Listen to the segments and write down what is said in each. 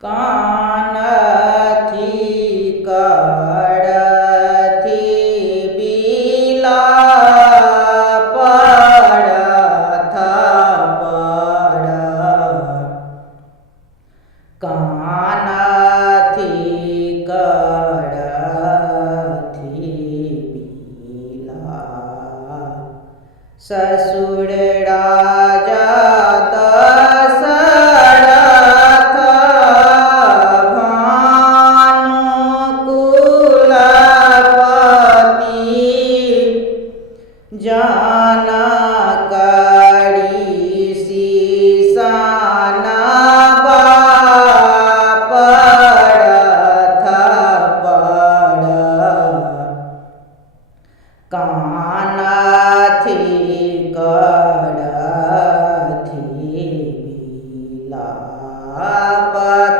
કાનથી કળથી બીલા પડ થપડ કાનથી કળથી બીલા સસુરડા જાત જાના કડી સીસાના બાપડ થપડ કાનથી કડથી બીલાપ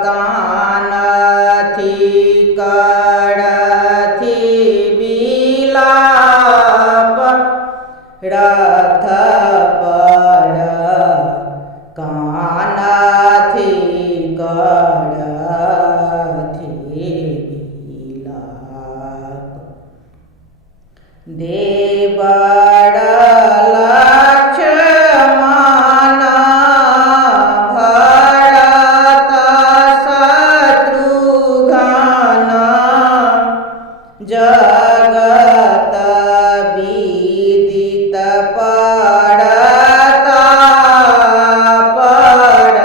કાનથી કડથી બીલાપ રથ પડ કાનથી કડથી બીલાપ દેવડ લક્ષ્મણ ભરત શત્રુઘ્ન જગત વિદિત પડતા પડથ પડ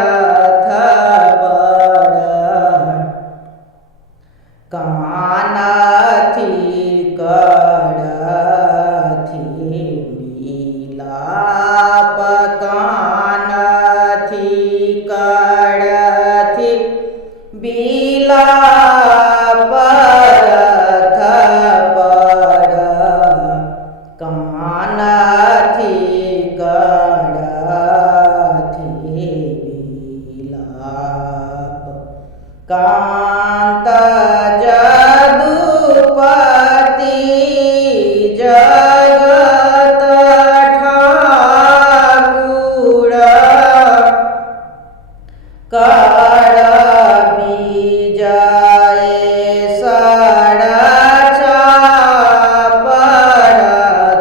કાનથી કડથી બીલાપ કાનથી કડથી બીલાપ રથ પડ કાનથી કડથી બીલાપ કાંત જદુપતિ જગત ઠાકુર કળ બીજયે સડ ચાપડ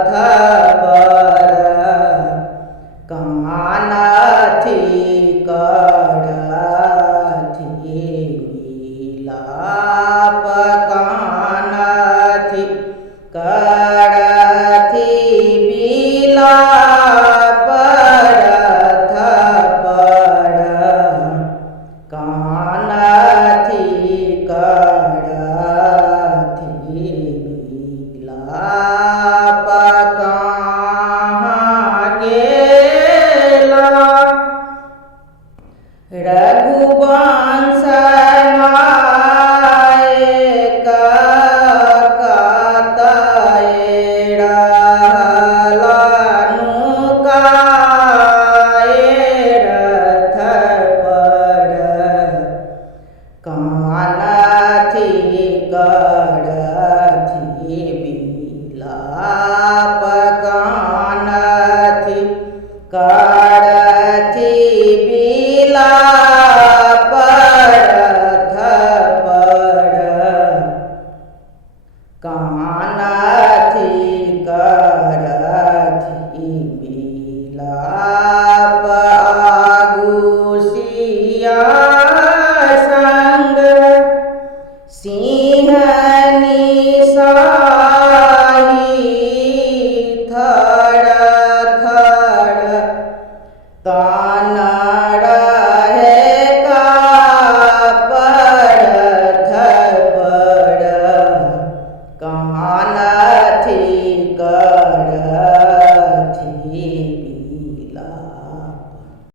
થપડ કાનથી કડથી બીલાપ કાનથી કડથી બીલાપ રથ પડ કાનથી કડથી બીલાપ કહા ગેલા રઘુવંશ નાયક કતએ રહલાનું કાયે રથ પડ કાનથી કડથી બીલાપ કાનથી કડથી બીલાપ રથ પડ કાનથી કડથી બીલાપ આગુસિયા સંગ સિંહની સાહી થડ થડ કાનડ હે કાપડ થપડ કાન